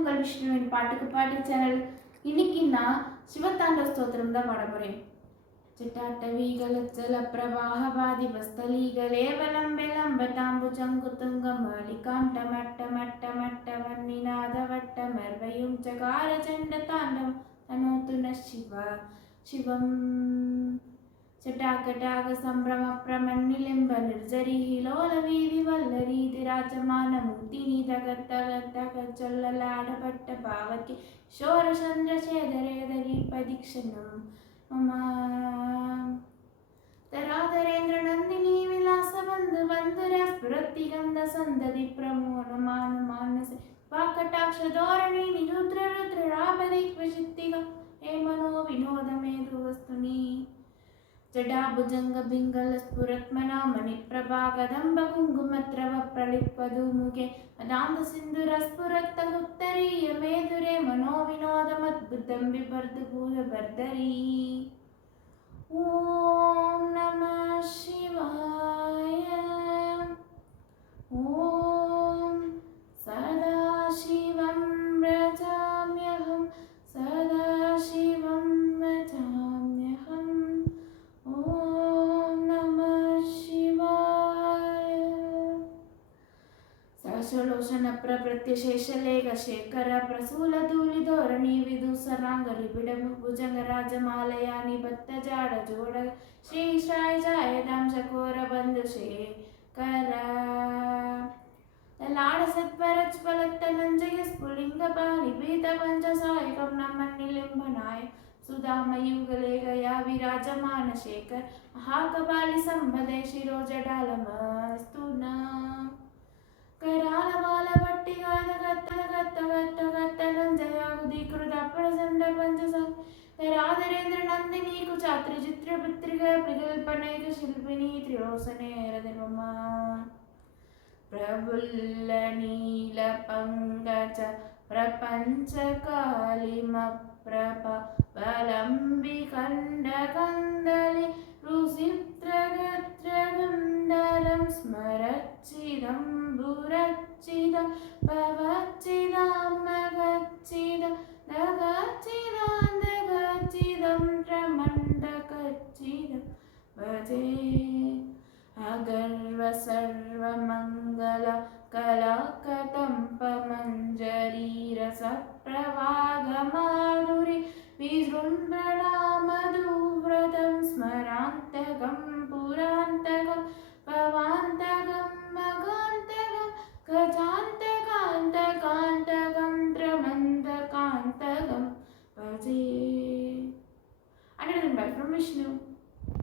உங்கள் விஷ்ணுவின் பாட்டுக்கு பாட்டு சேனல். இன்னைக்கு நான் சிவத்தாண்ட ஸ்தோத்திரம் தான் பாட போறேன். చిట్టాటవీగలచ్చల ప్రవాహవాదివస్థలీగలేవలంబెలంబతాంబుజంకుతుంగమాలికాంటమట్టమట్టమట్టవన్నినాదవట్టమర్వయుం చకారచండతాండవం తనోతు న శివం. చటాకటాక సంభ్రమ ప్రమన్నిలింబ నిర్జరీలోల వీధి వల్లరీతి రాజమానమూర్తిని తగత్తగత్తగచ్చొల్లలాడబట్ట భావకి శోరచంద్రచేదరేదరి పదీక్షణం మమా తరాధరేంద్ర నందిని విలాస బంధు బంధుర స్ఫురతిగంధ సందది ప్రమోన మానస వాకటాక్ష ధోరణి నిరుద్ర రుద్రాపదిక్వశక్తిగా ఏ మనో వినోదమేదు వస్తుని జడాభుజంగ బింగళ స్ఫురత్మనామణి ప్రభా కదంబ కుంకుమత్రవ ప్రళిప్పధూముఖే అదాంత సింధుర స్ఫురత్తగుత్తరీయ మేధురే మనో వినోదమద్భుతం బిబర్ధు భూతబర్ధరీ. ఓం నమః శివాయ. ఓం సదాశివం వ్రజామ్యహం సదాశివం వ్రజామ్యహం. ఓం నమః శివాయ. సహస్రలోచన ప్రత్యశేషలేఖ శేఖర ప్రసూల ధూళి ధోరణి విదూసరాంగ రిబిడము భుజంగ రాజమాలయా నిబత్త జాడ జోడ శ్రీ శ్రాయ జాయదాం చకోర బంధు శేఖర లాడ సత్వరచ్ ఫలత్తనంజయ స్ఫులింగ పాని పీత పంచసాయకం నమన్నిలింబనాయ సుధామయుగలేగయా విరాజమాన శేఖర్ మహాకపాలి సంబదే శిరోజడాలమస్తునా కరాల బాల పట్టి గాద గత్తనంజయాగుదీకృత ప్రచండ పంచస రాధరేంద్ర నందినీకు చాత్రి చిత్ర పుత్రిక ప్రగల్పనైక శిల్పిని త్రిలోసనేరదిమమా ప్రబుల్ల నీల పంగజ ప్రపంచకాళిమ ప్రభ బలంబి ఖండకందలి రుసిత్రగత్రగుండలం స్మరచ్చిదం భురచ్చిదం భవచ్చిదమగచ్చిదం దగచ్చిదం త్రమండకచ్చిదం భజే అగర్వ సర్వమంగళ కళాకతంప మంజరీరస ప్రవాగమాధురి విజృంభణామధువ్రతం స్మరాంతకం పురాంతకం పవాంతకం మగాంతకం గజాంతకాంతకాంతకం త్రమంతకాంతకం భజే. అంటే ఫ్రమ్ విష్ణు.